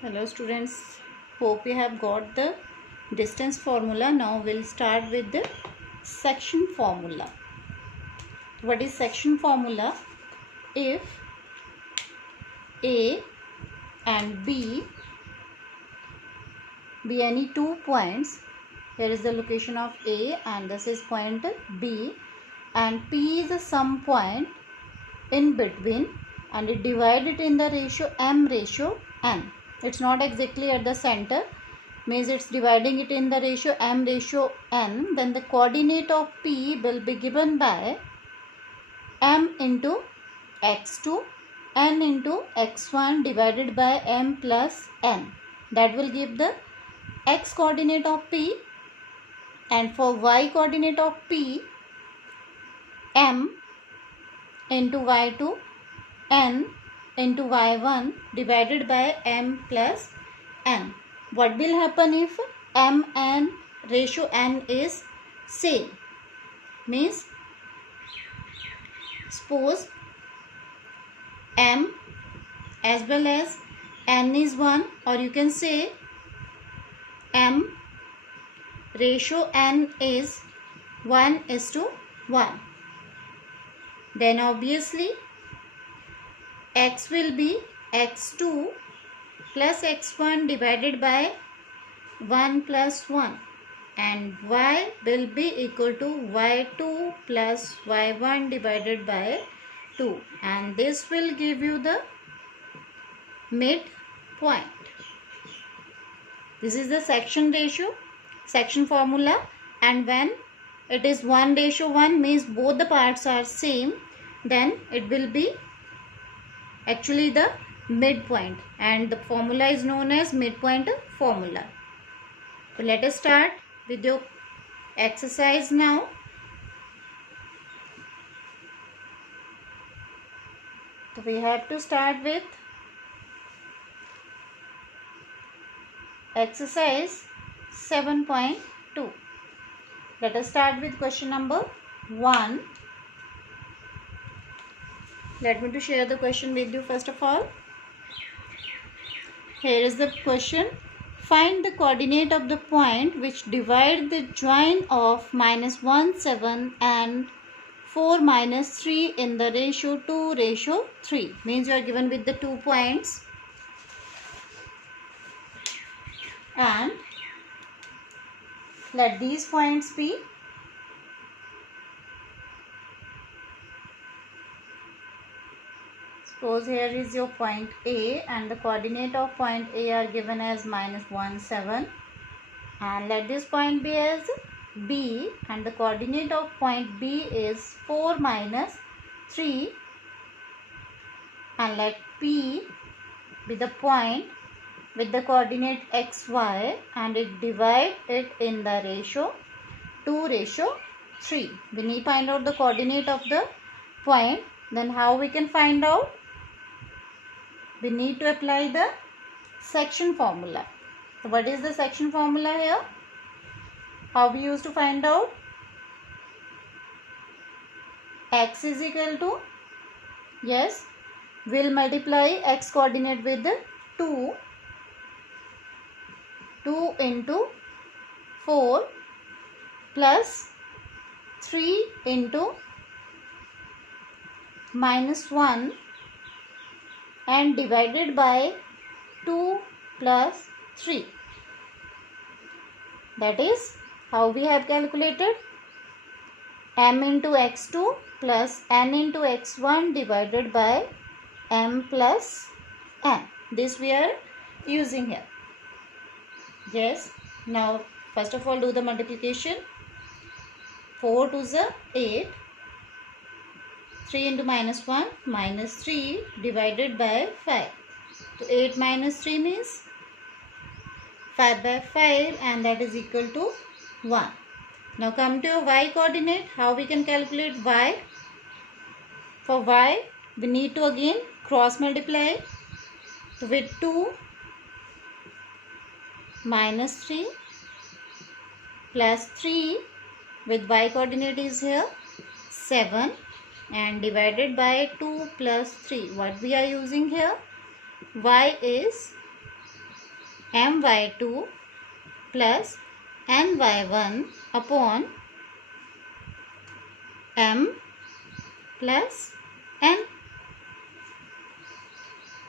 Hello students, hope you have got the distance formula. Now we'll start with the section formula. What is section formula? If A and B be any 2 points, here is the location of A and this is point B, and P is some point in between, and it divided in the ratio m/n. It's not exactly at the center, means it's dividing it in the ratio m/n. Then the coordinate of P will be given by m into x2 n into x1 divided by m plus n. That will give the x coordinate of P, and for y coordinate of P, m into y2 n into y1 divided by m plus n. What will happen if m and ratio n is same? Means suppose m as well as n is 1, or you can say m ratio n is 1:1. Then obviously x will be x2 plus x1 divided by 1 plus 1, and y will be equal to y2 plus y1 divided by 2, and this will give you the midpoint. This is the section formula, and when it is 1:1 means both the parts are same, then it will be actually the midpoint, and the formula is known as midpoint formula. So let us start with your exercise now. So we have to start with exercise 7.2. Let us start with question number 1. Let me to share the question with you first of all. Here is the question. Find the coordinate of the point which divide the join of -1,7 and 4-3 in the ratio 2:3. Means you are given with the 2 points, and let these points be suppose here is your point A, and the coordinate of point A are given as -1,7, and let this point be as B, and the coordinate of point B is 4-3, and let P be the point with the coordinate xy, and it divide it in the ratio 2:3. We need to find out the coordinate of the point. Then how we can find out? We need to apply the section formula. So what is the section formula here? How we used to find out? X is equal to, yes, we'll multiply x coordinate with 2 into 4 plus 3 into -1 and divided by 2 plus 3. That is how we have calculated m into x2 plus n into x1 divided by m plus n. This we are using here. Yes, now first of all do the multiplication. 4 to the 8, 3 into -1 -3 divided by 5. So 8 minus 3 means 5/5, and that is equal to 1. Now come to your y coordinate. How we can calculate y? For y we need to again cross multiply. So with 2 -3 plus 3 with y coordinate is here 7, and divided by 2 plus 3. What we are using here? Y is my2 plus my1 upon m plus n.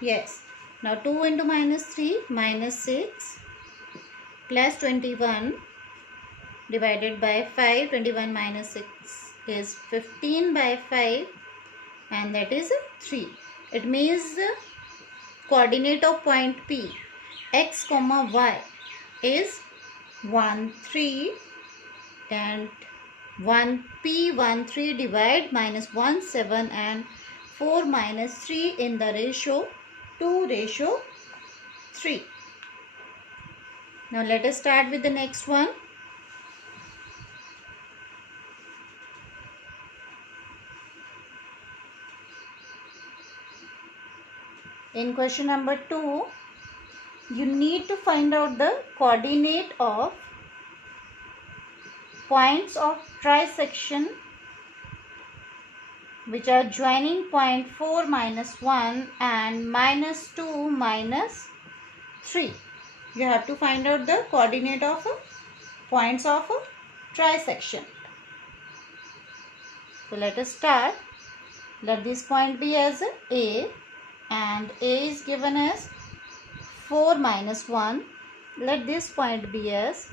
Yes. Now 2 into minus 3 minus 6 plus 21 divided by 5. 21 minus 6 is 15 by 5 and that is 3. It means the coordinate of point P x comma y is 1 3 and 1 P 1 3 divide minus 1 7 and 4 minus 3 in the ratio 2:3. Now let us start with the next one. In question number 2, you need to find out the coordinate of points of trisection which are joining point 4 minus 1 and minus 2 minus 3. You have to find out the coordinate of points of trisection. So let us start. Let this point be as A and A is given as 4 minus 1. Let this point be as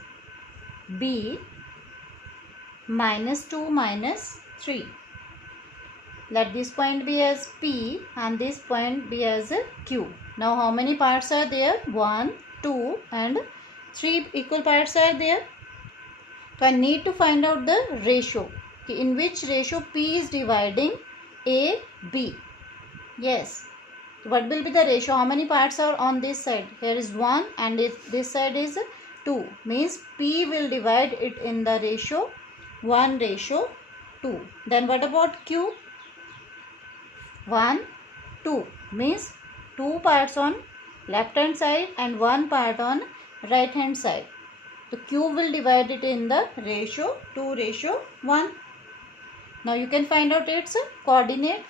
B minus 2 minus 3. Let this point be as P and this point be as Q. Now how many parts are there? 1, 2 and 3 equal parts are there. So I need to find out the ratio. In which ratio P is dividing A, B. Yes. What will be the ratio? How many parts are on this side? Here is 1 and this side is 2. Means P will divide it in the ratio 1:2. Then what about Q? 1, 2 means 2 parts on left hand side and 1 part on right hand side. So Q will divide it in the ratio 2:1. Now you can find out its coordinate.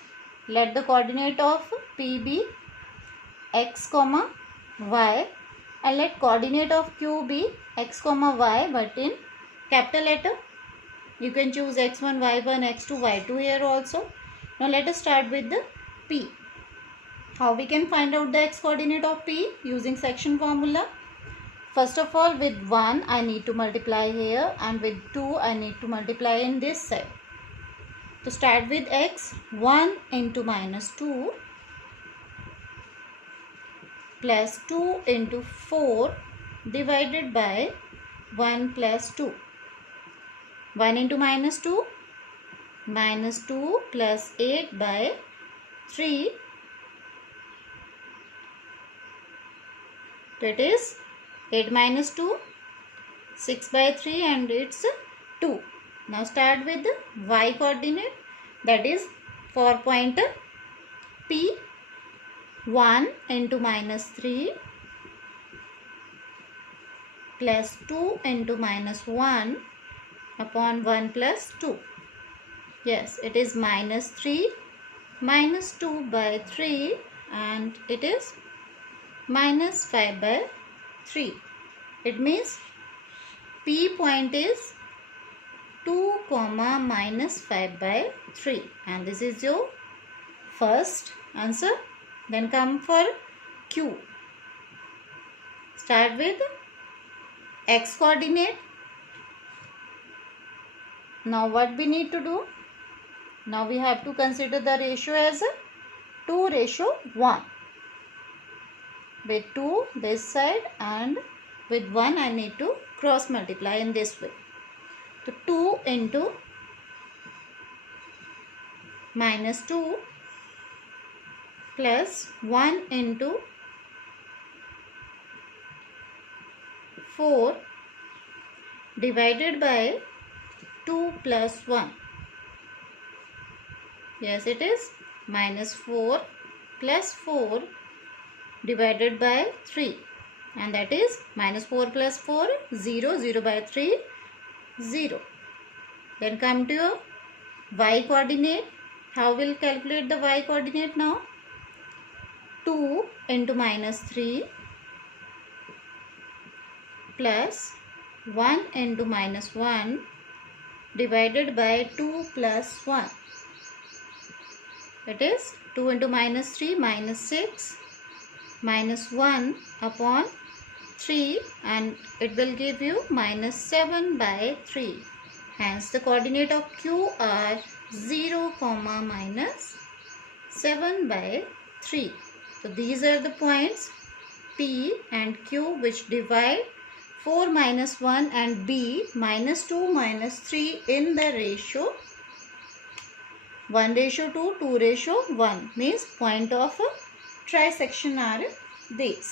Let the coordinate of P be x comma y and let coordinate of Q be x comma y but in capital letter. You can choose x1, y1, x2, y2 here also. Now let us start with the P. How we can find out the x coordinate of P? Using section formula. First of all, with 1 I need to multiply here and with 2 I need to multiply in this side. To start with x, 1 into minus 2 plus 2 into 4 divided by 1 plus 2. 1 into minus 2, minus 2 plus 8 by 3. That is 8 minus 2, 6 by 3 and it's 2. Now start with the y coordinate, that is for point P, 1 into minus 3 plus 2 into minus 1 upon 1 plus 2. Yes, it is minus 3 minus 2 by 3 and it is minus 5 by 3. It means P point is 2 comma minus 5 by 3 and this is your first answer. Then come for Q. Start with x coordinate. Now what we need to do? Now we have to consider the ratio as 2:1. With 2 this side and with 1 I need to cross multiply in this way. So 2 into minus 2 plus 1 into 4 divided by 2 plus 1. Yes, it is minus 4 plus 4 divided by 3 and that is minus 4 plus 4 0, 0 by 3 0. Then come to your y coordinate. How will calculate the y coordinate now? 2 into minus 3 plus 1 into minus 1 divided by 2 plus 1. It is 2 into minus 3 minus 6 minus 1 upon 3, and it will give you minus 7 by 3. Hence the coordinate of Q are 0, minus 7 by 3. So these are the points P and Q which divide 4 minus 1 and B minus 2 minus 3 in the ratio 1:2, 2:1, means point of a trisection are these.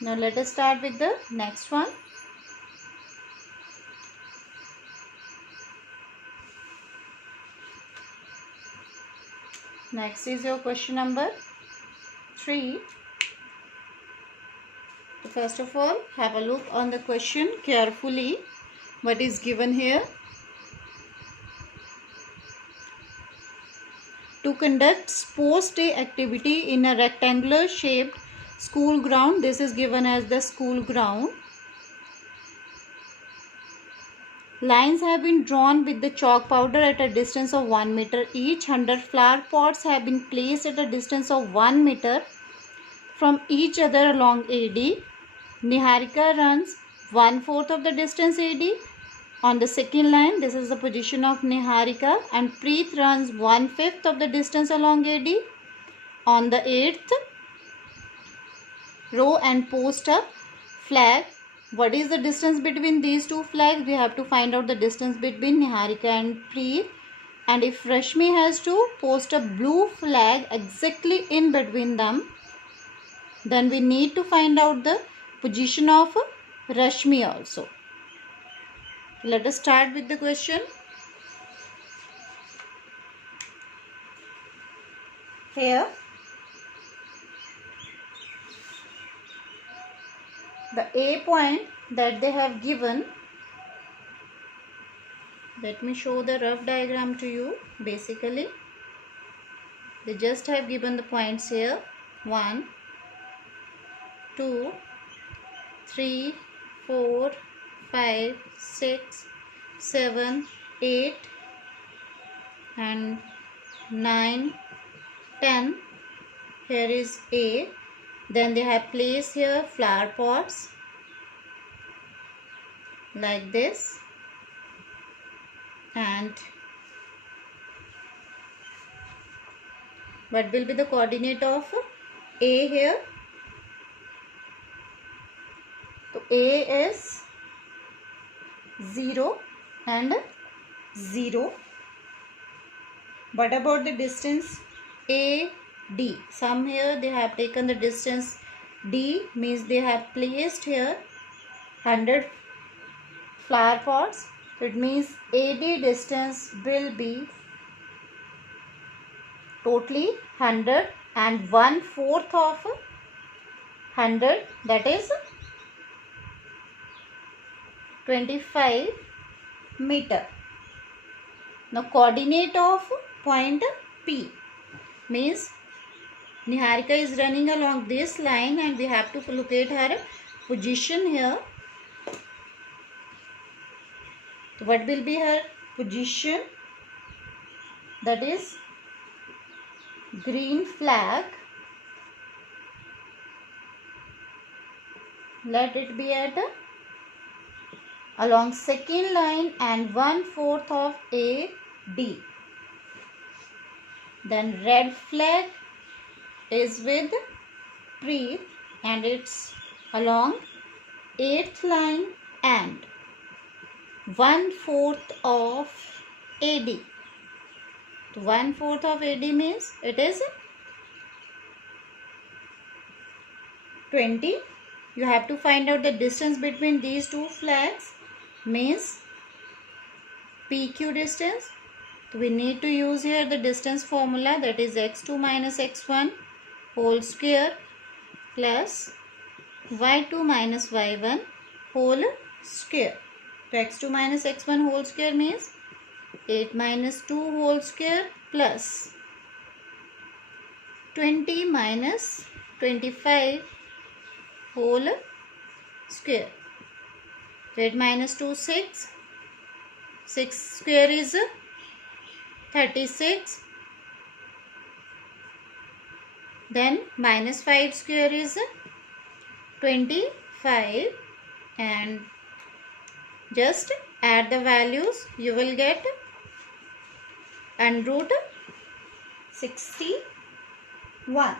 Now let us start with the next one. Next is your question number 3. So first of all, have a look on the question carefully. What is given here? To conduct sports day activity in a rectangular shaped school ground. This is given as the school ground. Lines have been drawn with the chalk powder at a distance of 1 meter each. 100 flower pots have been placed at a distance of 1 meter from each other along AD. Niharika runs 1/4 of the distance AD. On the second line, this is the position of Niharika, and Preet runs 1/5 of the distance along AD. On the 8th row and post a flag. What is the distance between these two flags? We have to find out the distance between Niharika and Preet. And if Rashmi has to post a blue flag exactly in between them, then we need to find out the position of Rashmi also. Let us start with the question. Here, the A point that they have given, let me show the rough diagram to you. Basically, they just have given the points here: 1, 2, 3, 4, 5, 6, 7, 8 and 9, 10. Here is A. Then they have placed here flower pots like this, and what will be the coordinate of A here? So A is 0 and 0. What about the distance AD? Some here they have taken the distance D, means they have placed here 100 flower pots. It means AD distance will be totally 100 and 1/4 of 100, that is 25 meter. Now coordinate of point P means Niharika is running along this line and we have to locate her position here. So what will be her position? That is green flag. Let it be at along second line and 1/4 of AD. Then red flag is with Preet and it's along 8th line and 1/4 of AD. So 1/4 of AD means it is 20. You have to find out the distance between these two flags, means PQ distance. So we need to use here the distance formula, that is x2 minus x1 whole square plus y2 minus y1 whole square. So x2 minus x1 whole square means 8 minus 2 whole square plus 20 minus 25 whole square. 8 minus 2, 6. 6 square is 36. Then minus 5 square is 25, and just add the values. You will get under root 61.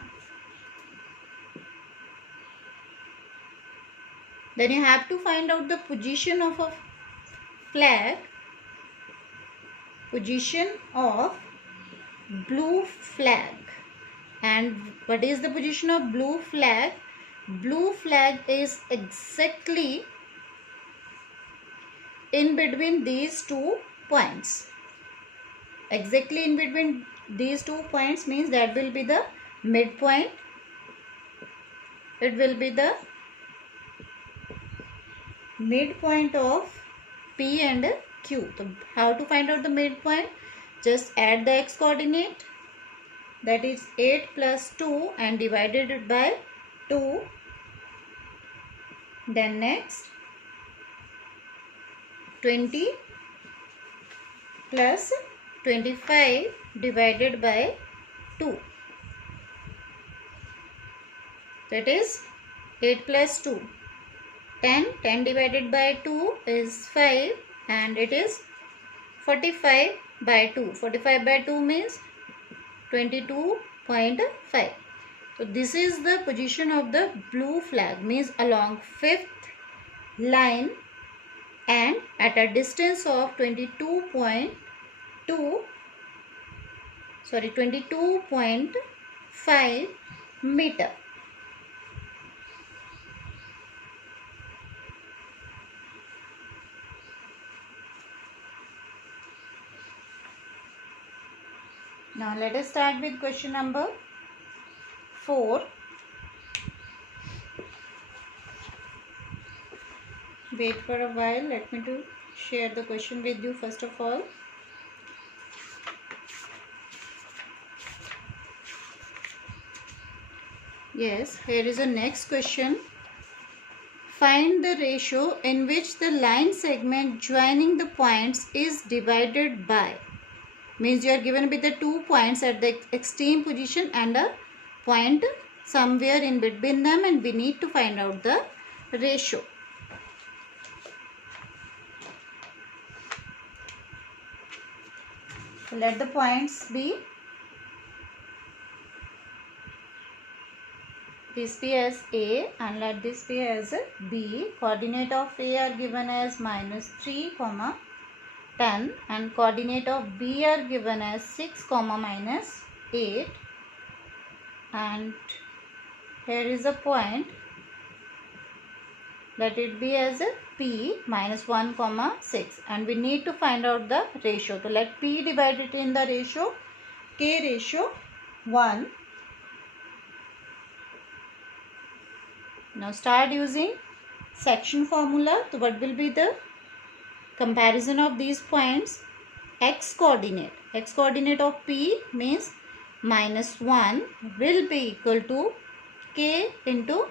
Then you have to find out the position of a flag. Position of blue flag. And what is the position of blue flag? Blue flag is exactly in between these 2 points. Exactly in between these 2 points means that will be the midpoint. It will be the midpoint of P and Q. So how to find out the midpoint? Just add the x coordinate, that is 8 plus 2, and divided it by 2. Then next 20 plus 25 divided by 2. That is 8 plus 2. 10. 10 divided by 2 is 5, and it is 45 by 2. 45 by 2 means 22.5. So this is the position of the blue flag, means along 5th line and at a distance of 22.5 meter. Now let us start with question number 4. Wait for a while. Let me to share the question with you first of all. Yes, here is a next question. Find the ratio in which the line segment joining the points is divided by. Means you are given with the 2 points at the extreme position and a point somewhere in between them, and we need to find out the ratio. So let the points be, this be as A and let this be as B. Coordinate of A are given as -3, 10, and coordinate of B are given as 6, -8, and here is a point, let it be as P -1, 6, and we need to find out the ratio. So let P divided in the ratio K ratio 1. Now start using section formula. So what will be the comparison of these points? X coordinate of P means -1 will be equal to K into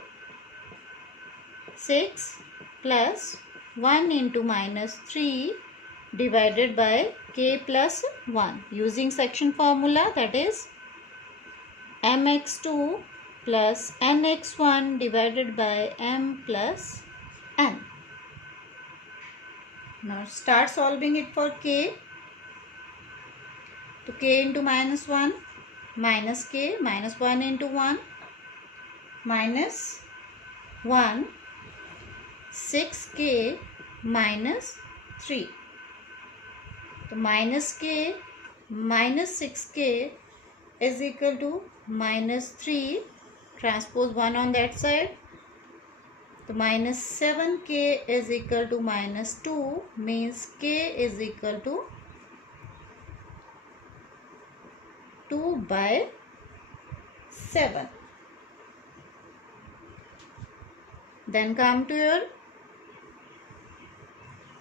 6 plus 1 into -3 divided by K plus 1. Using section formula, that is mx2 plus nx1 divided by m plus n. Now start solving it for K. So K into -1 minus K, -1 into 1 minus 1, 6K minus 3. So minus K minus 6K is equal to -3, transpose 1 on that side. So minus 7K is equal to -2, means K is equal to 2 by 7. Then come to your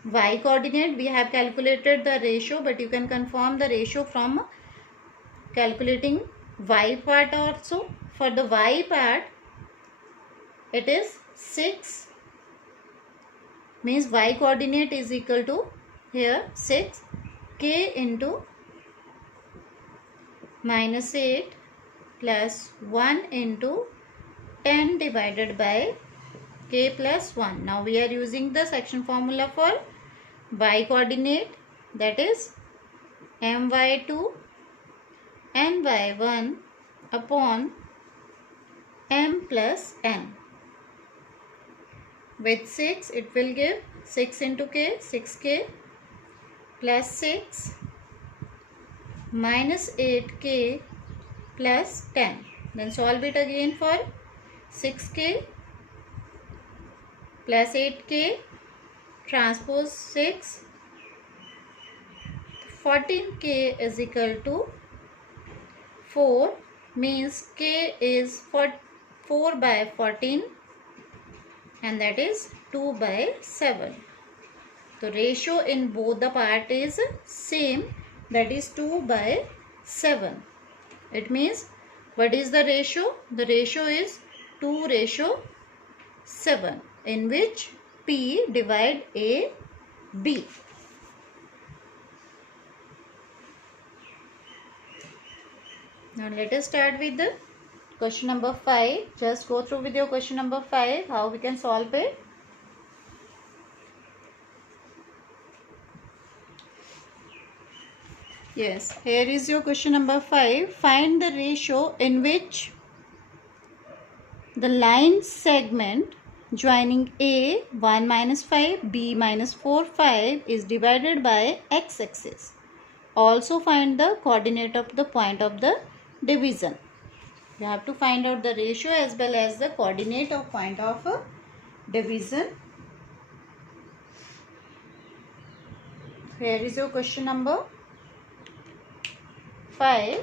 y coordinate. We have calculated the ratio, but you can confirm the ratio from calculating y part also. For the y part, it is 6, means y coordinate is equal to here 6 k into minus 8 plus 1 into 10 divided by k plus 1. Now we are using the section formula for y coordinate, that is my2 my1 upon m plus n. With 6 it will give 6 into k, 6k plus 6 minus 8k plus 10. Then solve it again for 6k plus 8k transpose 6, 14k is equal to 4, means k is 4 by 14 and that is 2 by 7. The ratio in both the part is same, that is 2 by 7. It means what is the ratio? The ratio is 2:7, in which P divide A, B. Now let us start with the question number 5. Just go through with your question number 5, how we can solve it. Yes, here is your question number 5. Find the ratio in which the line segment joining A 1 minus 5, B minus 4, 5 is divided by x-axis. Also find the coordinate of the point of the division. You have to find out the ratio as well as the coordinate of point of division. Here is your question number 5.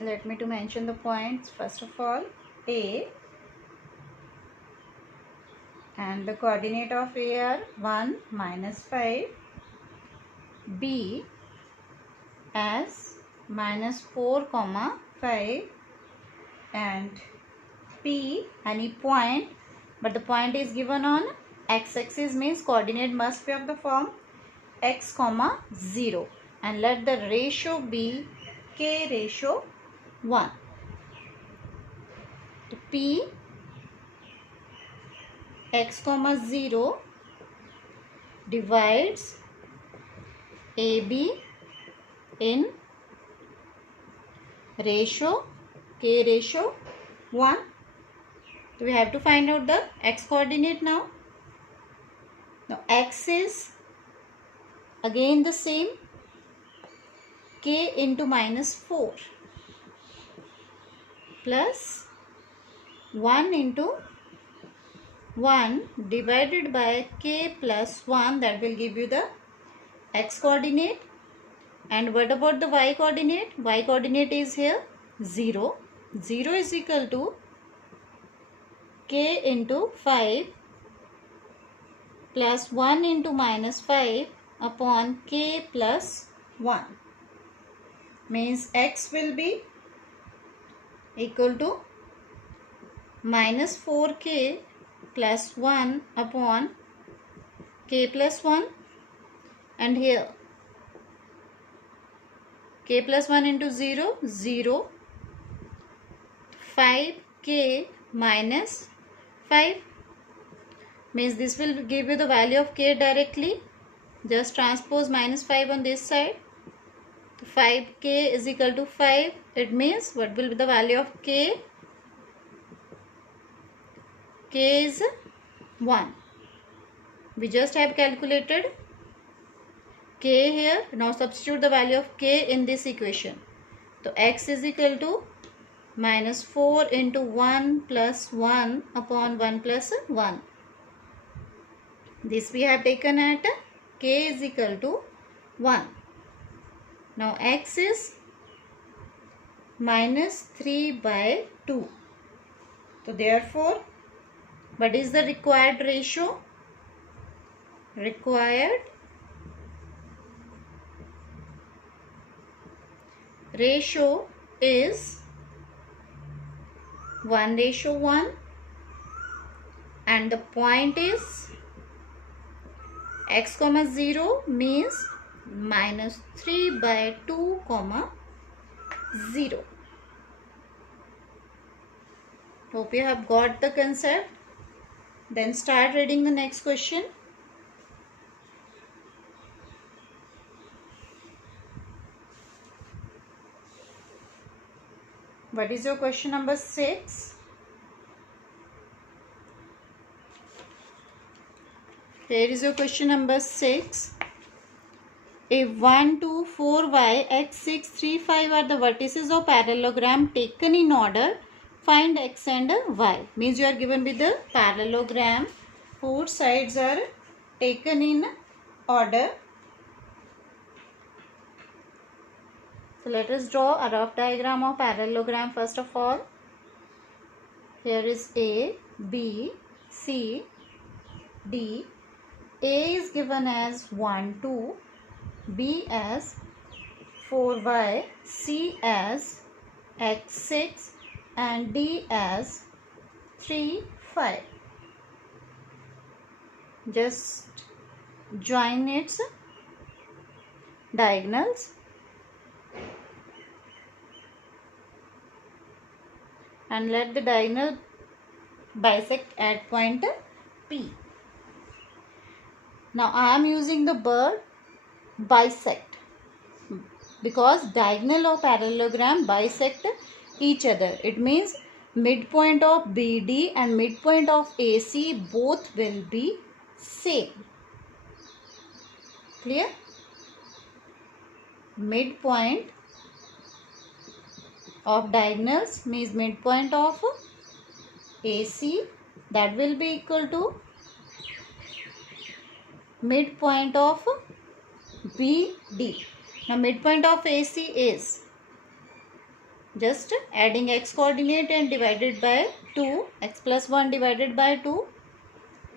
Let me to mention the points. First of all, A, and the coordinate of A are 1 minus 5, B as minus 4 comma 5, and P any point, but the point is given on x-axis, means coordinate must be of the form x comma 0, and let the ratio be k:1. P x comma 0 divides AB in ratio k:1. So we have to find out the x coordinate now. Now x is again the same, k into minus 4 plus 1 into 1 divided by k plus 1, that will give you the x coordinate. And what about the y coordinate? Y coordinate is here 0. 0 is equal to k into 5 plus 1 into minus 5 upon k plus 1. Means x will be equal to minus 4k plus 1 upon k plus 1, and here k plus 1 into 0, 0, 5k minus 5, means this will give you the value of k directly. Just transpose minus 5 on this side. 5k is equal to 5. It means what will be the value of k? K is 1. We just have calculated k here. Now substitute the value of k in this equation. So x is equal to minus 4 into 1 plus 1 upon 1 plus 1. This we have taken at k is equal to 1. Now x is minus 3 by 2. So therefore, what is the required ratio? Required ratio is 1:1 and the point is x comma 0 means -3/2 comma 0. Hope you have got the concept. Then start reading the next question. What is your question number 6? Here is your question number 6. If 1, 2, 4y, x, 6, 3, 5 are the vertices of parallelogram taken in order, find x and y. Means you are given with the parallelogram. 4 sides are taken in order. So let us draw a rough diagram of parallelogram first of all. Here is A, B, C, D. A is given as 1, 2, B as 4y, C as x 6 and D as 3, 5. Just join its diagonals and let the diagonal bisect at point P. Now I am using the verb bisect because diagonal of parallelogram bisect each other. It means midpoint of BD and midpoint of AC both will be same. Clear? Midpoint of diagonals means midpoint of AC, that will be equal to midpoint of BD. Now midpoint of AC is just adding x coordinate and divided by 2, x plus 1 divided by 2,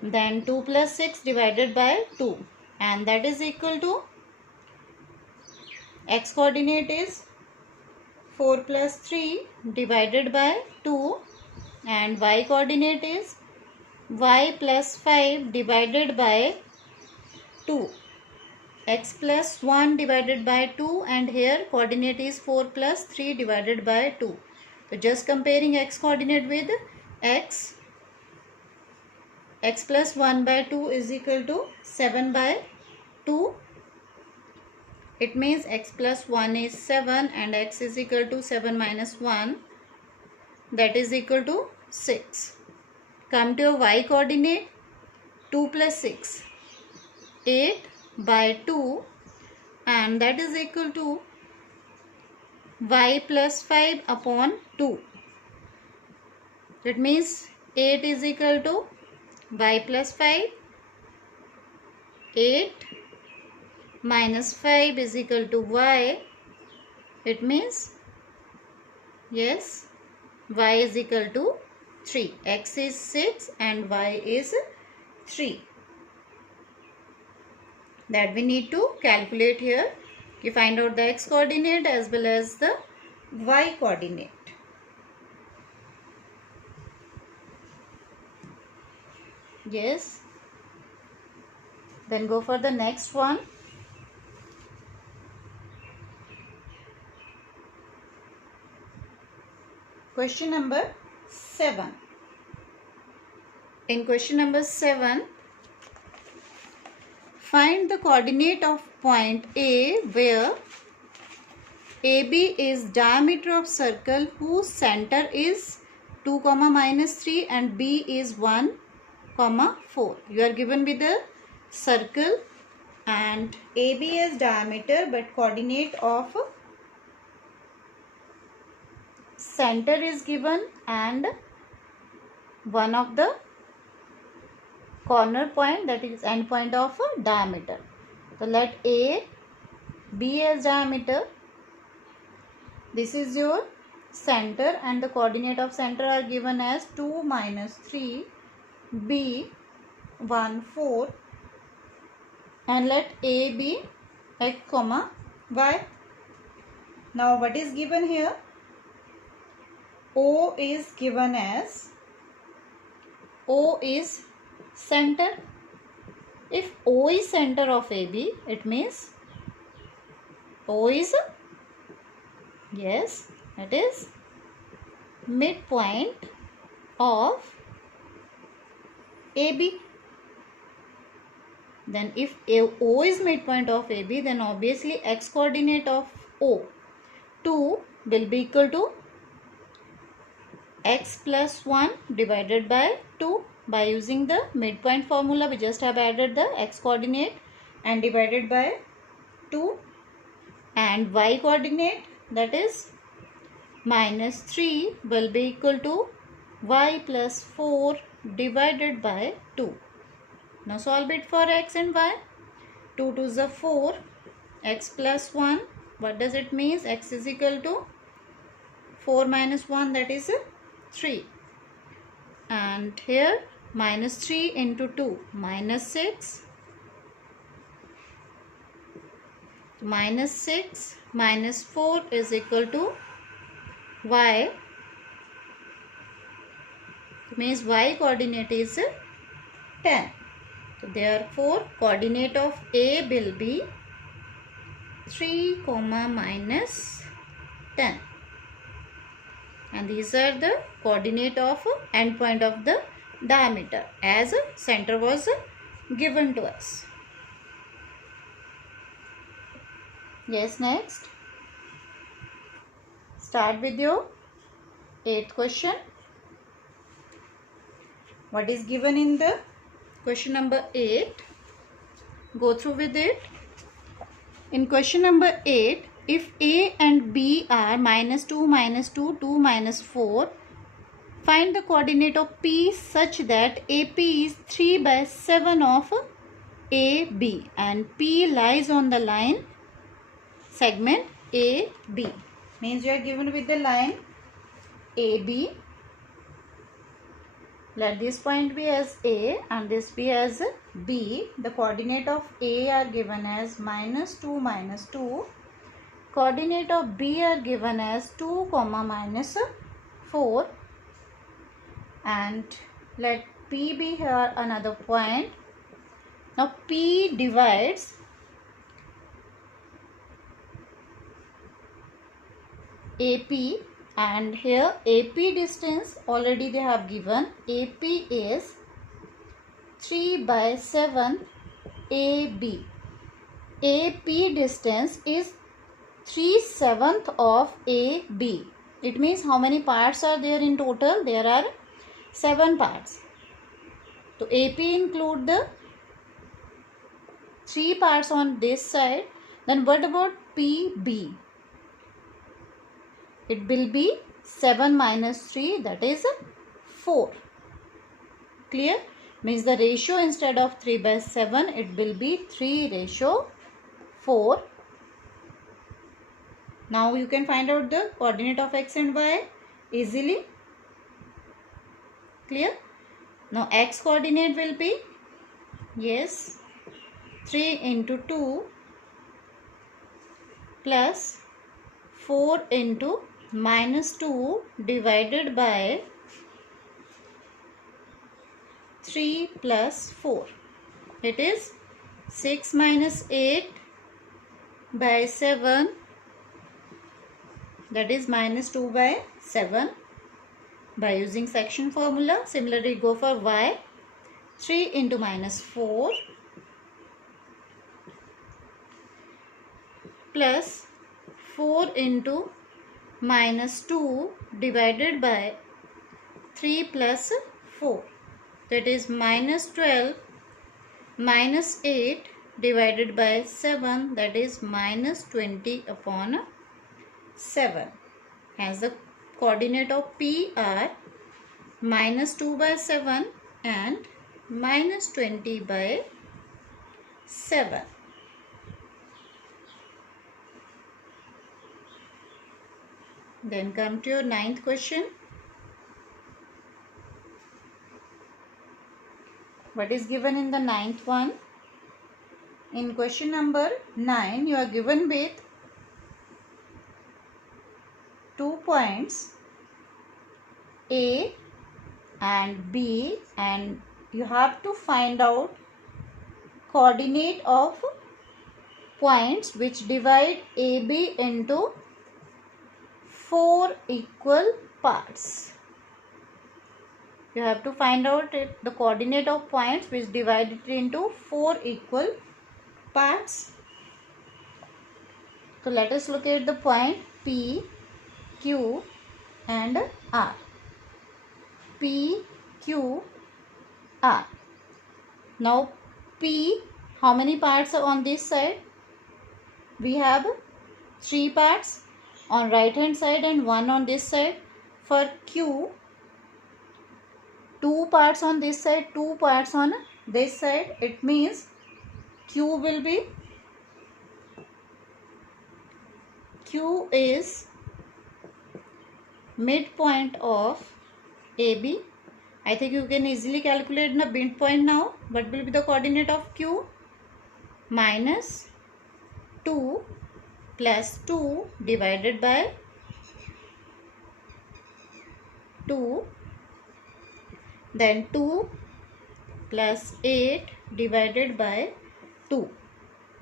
then 2 plus 6 divided by 2, and that is equal to x coordinate is 4 plus 3 divided by 2 and y coordinate is y plus 5 divided by 2. X plus 1 divided by 2 and here coordinate is 4 plus 3 divided by 2. So just comparing x coordinate with x plus 1 by 2 is equal to 7 by 2. It means x plus 1 is 7 and x is equal to 7 minus 1, that is equal to 6. Come to your y coordinate, 2 plus 6, 8 by 2, and that is equal to y plus 5 upon 2. That means 8 is equal to y plus 5, 8 minus 5 is equal to y. It means yes, y is equal to 3. X is 6 and y is 3. That we need to calculate here. You find out the x coordinate as well as the y coordinate. Yes. Then go for the next one. Question number 7. In question number 7, find the coordinate of point A where AB is diameter of circle whose center is 2, -3 and B is 1, 4. You are given with a circle and AB is diameter but coordinate of center is given and one of the corner point, that is end point of diameter. So let A be as diameter. This is your center and the coordinate of center are given as 2 -3, B 1 4, and let A be x, y. Now what is given here? O is given as, O is center. If O is center of AB, it means O is, yes, it is midpoint of AB. Then if O is midpoint of AB, then obviously x coordinate of O 2 will be equal to x plus 1 divided by 2. By using the midpoint formula, we just have added the x coordinate and divided by 2, and y coordinate, that is minus 3, will be equal to y plus 4 divided by 2. Now solve it for x and y. 2 to the 4, x plus 1, what does it mean? X is equal to 4 minus 1, that is 3. And here minus 3 into 2, minus 6. Minus 6 minus 4 is equal to y. It means y coordinate is 10. So therefore coordinate of A will be 3, minus 10. And these are the coordinate of endpoint of the diameter as center was given to us. Yes, next. Start with your 8th question. What is given in the question number 8? Go through with it. In question number 8, if A and B are minus 2, minus 2, 2, minus 4, find the coordinate of P such that AP is 3 by 7 of AB and P lies on the line segment AB. Means you are given with the line AB. Let this point be as A and this be as B. The coordinate of A are given as minus 2, minus 2. Coordinate of B are given as 2, minus 4. And let P be here another point. Now P divides AP, and here AP distance already they have given. AP is 3 by 7 AB. AP distance is 3/7 of AB. It means how many parts are there in total? There are 7 parts. So AP include the 3 parts on this side. Then what about PB? It will be 7 minus 3, that is 4. Clear? Means the ratio instead of 3 by 7, it will be 3:4. Now you can find out the coordinate of x and y easily. Clear? Now x coordinate will be, yes, 3 into 2 plus 4 into minus 2 divided by 3 plus 4. It is 6 minus 8 by 7, that is minus 2 by 7. By using section formula, similarly go for y. 3 into minus 4 plus 4 into minus 2 divided by 3 plus 4. That is minus 12 minus 8 divided by 7, that is minus 20 upon 7. As the coordinate of P are minus 2 by 7 and minus 20 by 7. Then come to your 9th question. What is given in the 9th one? In question number 9, you are given with 2 points A and B, and you have to find out coordinate of points which divide AB into 4 equal parts. You have to find out the coordinate of points which divide it into 4 equal parts. So let us look at the point P, Q and R. P, Q, R. Now P, how many parts are on this side? We have 3 parts on right hand side and 1 on this side. For Q, 2 parts on this side, 2 parts on this side. It means Q is midpoint of AB. I think you can easily calculate the midpoint now. What will be the coordinate of Q? Minus 2 plus 2 divided by 2, then 2 plus 8 divided by 2.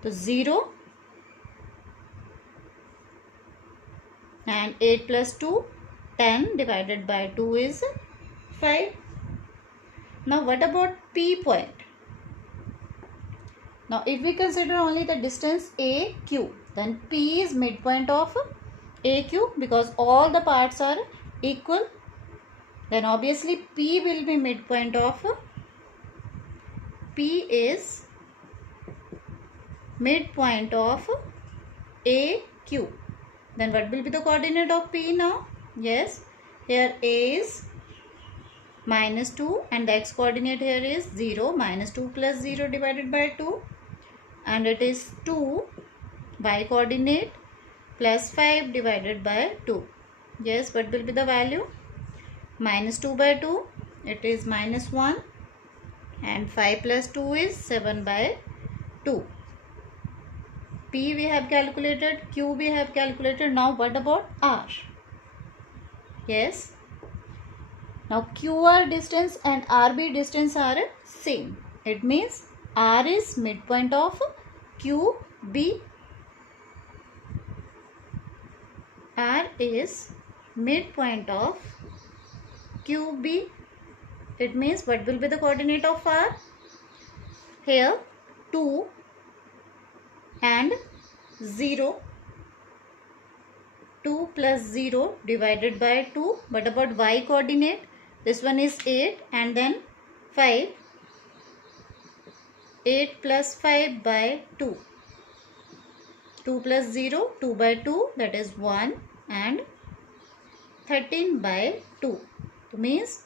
So 0 and 8 plus 2, 10 divided by 2 is 5. Now what about P point? Now if we consider only the distance AQ, then P is midpoint of AQ because all the parts are equal. Then obviously P will be midpoint of P is midpoint of AQ. Then what will be the coordinate of P now? Yes, here A is minus 2 and the x coordinate here is 0. Minus 2 plus 0 divided by 2, and it is 2. Y coordinate plus 5 divided by 2. Yes, what will be the value? Minus 2 by 2, it is minus 1, and 5 plus 2 is 7 by 2. P we have calculated, Q we have calculated. Now what about R? Yes, now QR distance and RB distance are same. It means R is midpoint of QB. R is midpoint of QB. It means what will be the coordinate of R? Here 2 and 0. 2 plus 0 divided by 2. What about Y coordinate? This one is 8 and then 5. 8 plus 5 by 2. 2 plus 0, 2 by 2, that is 1, and 13 by 2. So means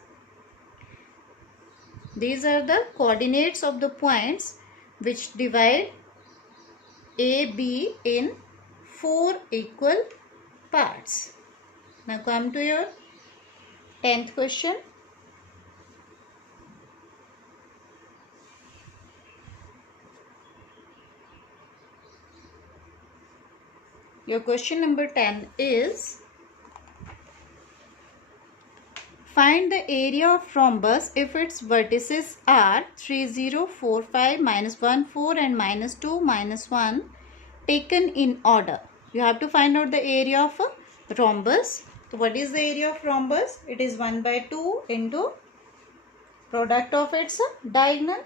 these are the coordinates of the points which divide AB in 4 equal parts. Now come to your 10th question. Your question number 10 is, find the area of rhombus if its vertices are 3, 0, 4, 5, minus 1, 4 and minus 2, minus 1 taken in order. You have to find out the area of a rhombus. So what is the area of rhombus? It is 1 by 2 into product of its diagonal.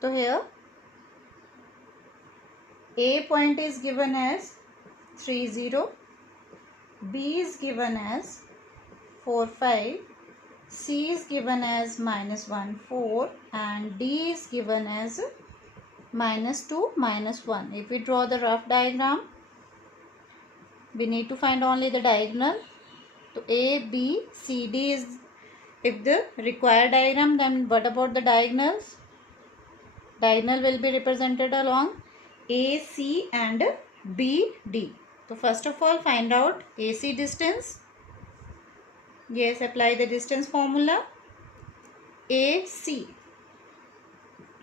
So here A point is given as 3, 0, B is given as 4, 5, C is given as minus 1, 4 and D is given as minus 2, minus 1. If we draw the rough diagram, we need to find only the diagonal. So A, B, C, D is if the required diagram, then what about the diagonals? Diagonal will be represented along A, C and B, D. So first of all find out AC distance. Yes, apply the distance formula. AC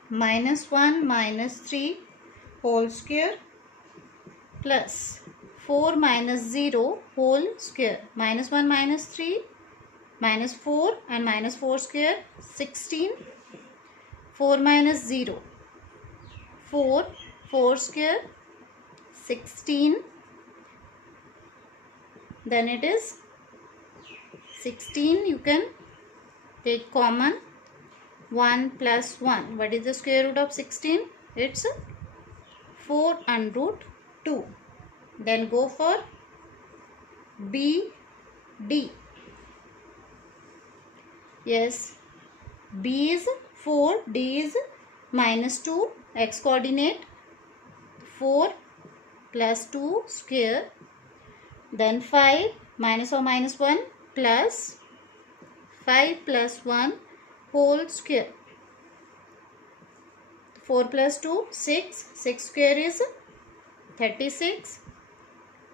minus 1 minus 3 whole square plus 4 minus 0 whole square. Minus 1 minus 3 minus 4 and minus 4 square 16. 4 minus 0 4. 4 square 16. Then it is 16. You can take common. 1 plus 1. What is the square root of 16? It's 4 and root 2. Then go for B, D. Yes, B is 4, D is minus 2. X coordinate 4 plus 2 square. Then 5 minus or minus 1 plus 5 plus 1 whole square. 4 plus 2 6. 6 square is 36.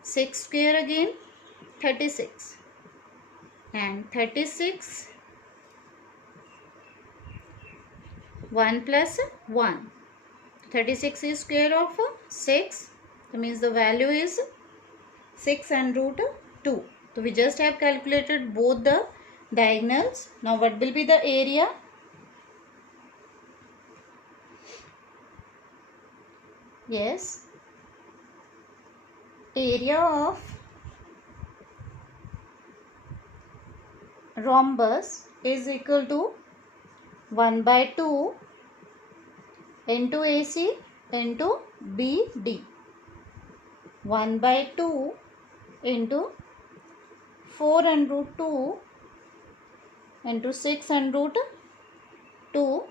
6 square again 36. And 36 1 plus 1. 36 is square of 6. That means the value is 6 and root 2. So we just have calculated both the diagonals. Now what will be the area? Yes, area of rhombus is equal to 1 by 2 into AC into BD. 1 by 2 into 4 and root 2 into 6 and root 2.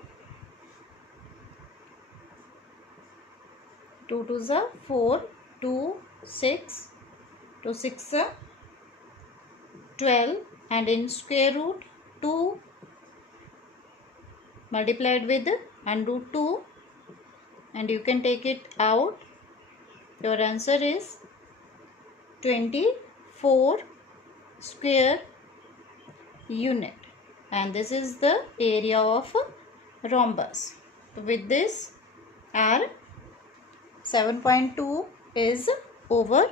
2 2s are 4, 2, 6, 2 6 are 12, and in square root 2 multiplied with under root 2, and you can take it out. Your answer is 24 square unit, and this is the area of rhombus. So with this, our 7.2 is over.